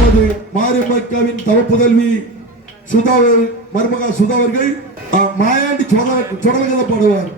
நமது மாரியம்மக்காவின் தவப்புதல்வி சுதாவர் மருமகா சுதாவர்கள் மாயாண்டி சொடல சொடலகதை பாடுவார்.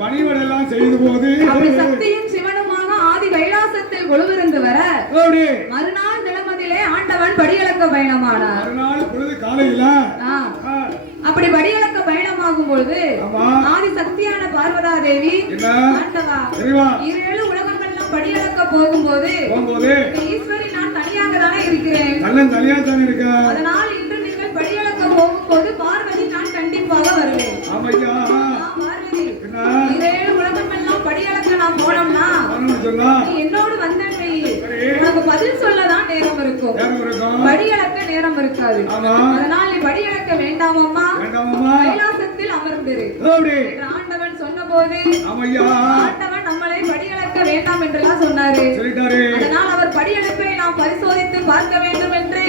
பணிவடெல்லாம் செய்த போது சக்தியும் சிவனுமாக ஆதி கைலாசத்தில் கொலுவிருந்து வர மறுநாள் தினமதிலே ஆண்டவன் படியளக்க பயணமானார். மறுநாள் பொழுது காலையில அப்படி படியளக்க பயணமாகும் பொழுது ஆதி சக்தியான பார்வதா தேவி ஆண்டவா உலகங்கள்லாம் படியளக்க போகும்போது ஈஸ்வரி நான் தனியாக தானே இருக்கிறேன். தனியா தான் இருக்க? அதனால் இன்று நீங்கள் படியளக்க போகும்போது பார்வதி நான் கண்டிப்பாக வருவேன். என்ன ஈரேழு உலகமெல்லாம் படியளக்க நான் போனோம்னா சொன்னா. நீ என்னோடு வந்தேன் உனக்கு பதில் சொல்லதான் நேரம் இருக்கும். படியளக்க நேரம் இருக்காது. அதனால் நீ படியளக்க வேண்டாமம்மா. கைலாசத்தில் அமர்ந்திரு. ஆண்டவன் சொன்னபோது ஆமையா. ஆண்டவன் நம்மளை படியளக்க வேண்டாம் என்றெல்லாம் சொன்னாரு. அதனால் அவர் படியெடுப்பை நாம் பரிசோதித்து பார்க்க வேண்டும் என்று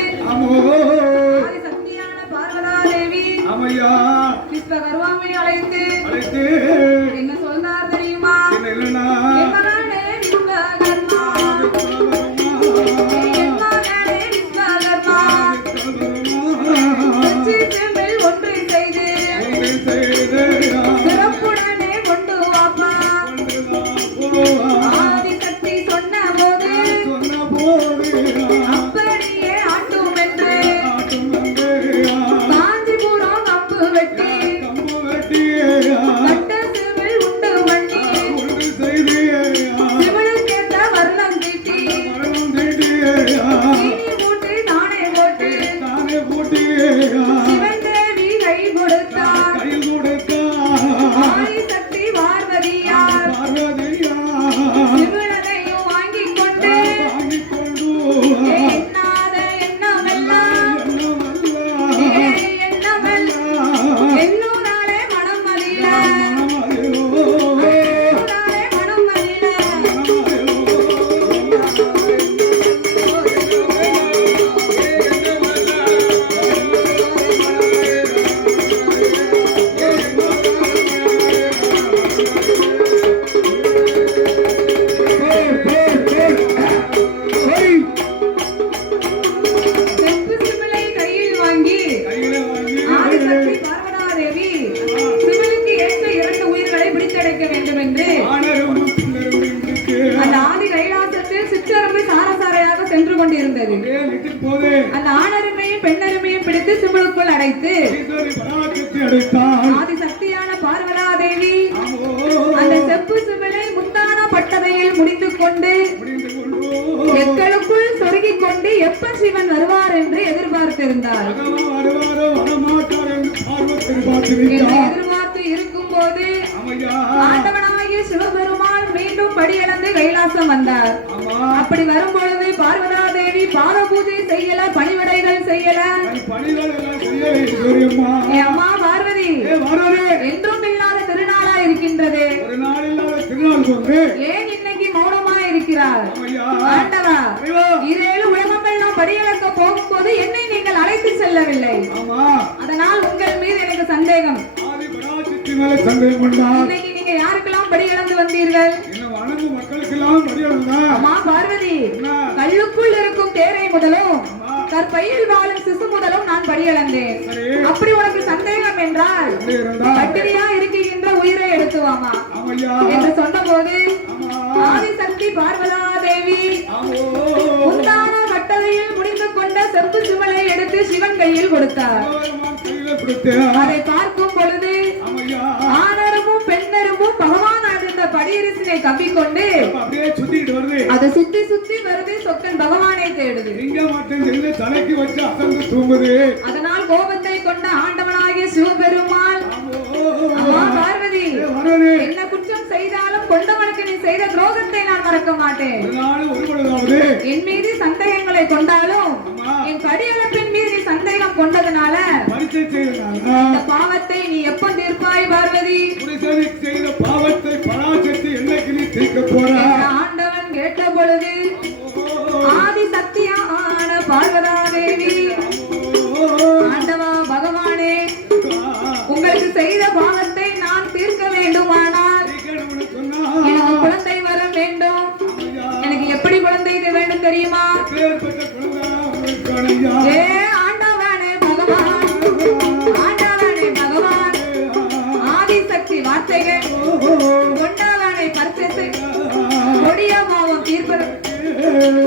ஆணருமையும் பெண்ணருமையும் பிடித்து சிமிழுக்குள் அடைத்து ஆதி சக்தியான பார்வதாதேவி ஆமோ அந்த செப்பு சிமிழை முத்தான பட்டதையில் முடிந்து கொண்டு எங்களுக்குள் சொருகிக் கொண்டு எப்ப சிவன் வருவார் என்று எதிர்பார்த்திருந்தார். எதிர்பார்த்து இருக்கும்போது ஆமையா ஆண்டவனாகிய சிவபெருமான் மீண்டும் படியளந்து கைலாசம் வந்தார். அப்படி வரும்பொழுது பார்வதா தேவி பாத பூஜை செய்யல பணிவிடைகள் அம்மா பார்வதி ஏ வரவே என்றும் இல்லாத திருநாளா இருக்கின்றது. ஏன் இன்னைக்கு மௌனமா இருக்கிறார்? ஆண்டவா இரேழு படியளக்க போகும்போது என்னை நீங்கள் அழைத்து செல்லவில்லை. அதனால் உங்கள் மீது எனக்கு சந்தேகம். இன்னைக்கு நீங்க யாருக்கெல்லாம் படி இழந்து வந்தீர்கள் அம்மா பார்வதி கல்லுக்குள் இருக்கும் தேரை முதலும் ஆமா. கற்பையில் வாழும் சிசு முதலும் சரி அப்படி உனக்கு சந்தேகம் என்றால் பட்டினியா இருக்கின்ற உயிரை எடுத்து வாமா ஆமையா. என்று சொன்னபோது ஆதிசக்தி பார்வதா தேவி முந்தான கட்டளையில் முடிந்து கொண்ட செப்பு சிவலை எடுத்து சிவன் கையில் கொடுத்தார். அதை பார்க்கும் அதனால் கோபத்தை கொண்ட ஆண்டவனாகிய சிவபெருமாள். பார்வதி என்ன குற்றம் செய்தாலும் கொண்டவனுக்கு நீ செய்த துரோகத்தை நான் மறக்க மாட்டேன். என் மீது சந்தேகங்களை கொண்டாலும் என் கடியளப்பை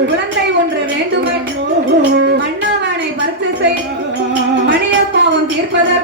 குழந்தை ஒன்று வேண்டுமென். மன்னவனை பரிசு செய். மணியப்பாவும் தீர்ப்பதற்கு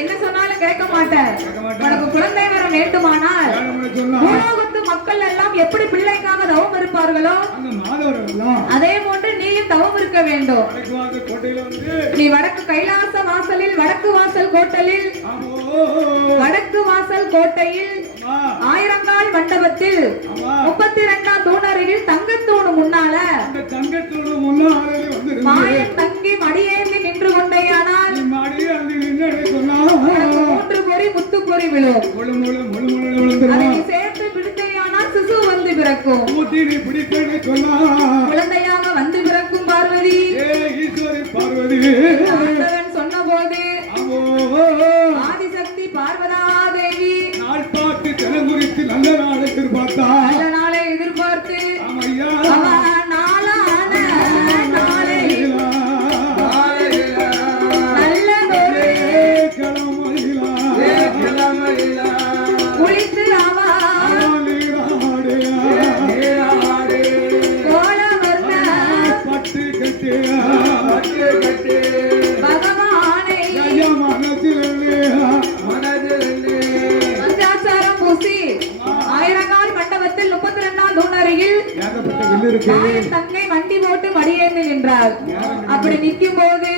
என்ன சொன்னாலும் கேட்க மாட்டேன் உனக்கு வேண்டுமானால் உலகத்து மக்கள் எல்லாம் எப்படி பிள்ளைக்காக தவம் இருப்பார்களோ அதே போன்று நீயும் தவம் இருக்க வேண்டும். நீ கைலாச வாசலில் வடக்கு வாசல் கோட்டலில் வடக்கு வாசல் கோட்டையில் ஆயிரங்கால் மண்டபத்தில் முப்பத்தி இரண்டாம் தூணருகில் தங்கத்தூணு முன்னால மாயன் தங்கி மடியேந்தி நின்று கொண்டேயானால் மூன்று பொறி முத்து பொறி விழும். அதை சேர்த்து பிடித்தேயானால் சிசு வந்து பிறக்கும். குழந்தையாக வந்து பிறக்கும் பார்வதி. பார்வதி. ஏகப்பட்ட தங்கை வண்டி போட்டு மடியேந்து என்றார். அப்படி நிற்கும் போது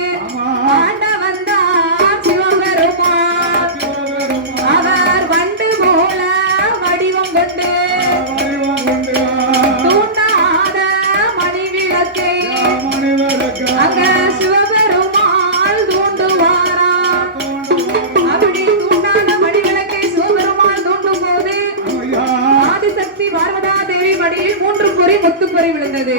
பொறி முத்து பொறி விழுந்தது.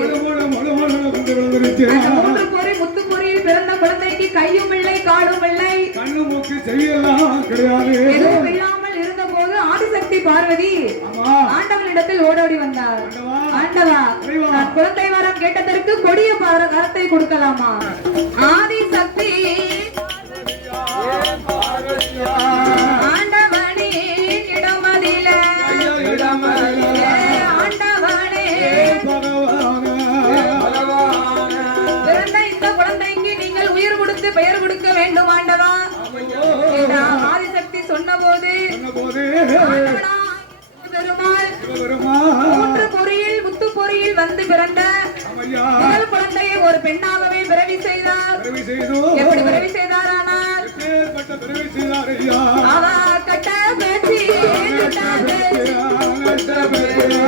அந்த மூன்று பொறி முத்து பொறியில் பிறந்த குழந்தைக்கு கையும் இல்லை காலும் இல்லை. கண்ணு மூக்கு செய்யலாம் கிடையாது. எதுவும் இல்லாமல் இருந்த போது ஆதிசக்தி பார்வதி ஆமா. ஆண்டவனிடத்தில் ஓடோடி வந்தார். ஆண்டவா. நான் குழந்தை வரம் கேட்டதற்கு கொடிய பார- வரத்தை கொடுக்கலாமா? ஆதிசக்தி செய்தார் எப்படி பிறவி செய்தாரானால் அவ கட்ட பேச்சு கட்ட பேச்சு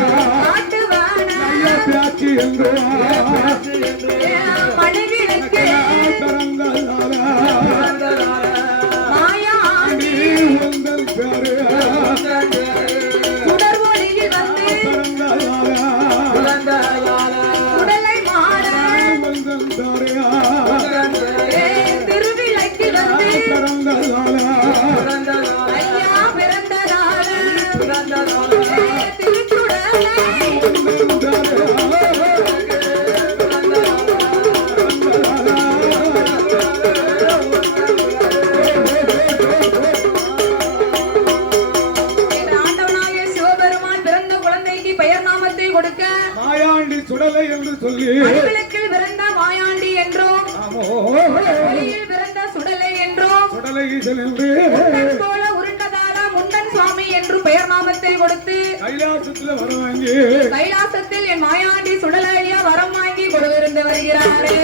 ஆட்டுவான மணிவிளக்கு கொடுக்க. மாயாண்டி சுடலை என்று சொல்லி. மணிவிளக்கில் பிறந்த மாயாண்டி என்றும். வெளியில் பிறந்த சுடலை என்றும். சுடலை முண்டன் போல உருண்டதால முண்டன் சுவாமி என்றும் பெயர் நாமத்தை கொடுத்து. கைலாசத்துல வர வாங்கி. கைலாசத்தில் என் மாயாண்டி சுடலையா வரம் வாங்கி கொடுவிருந்து வருகிறாரே.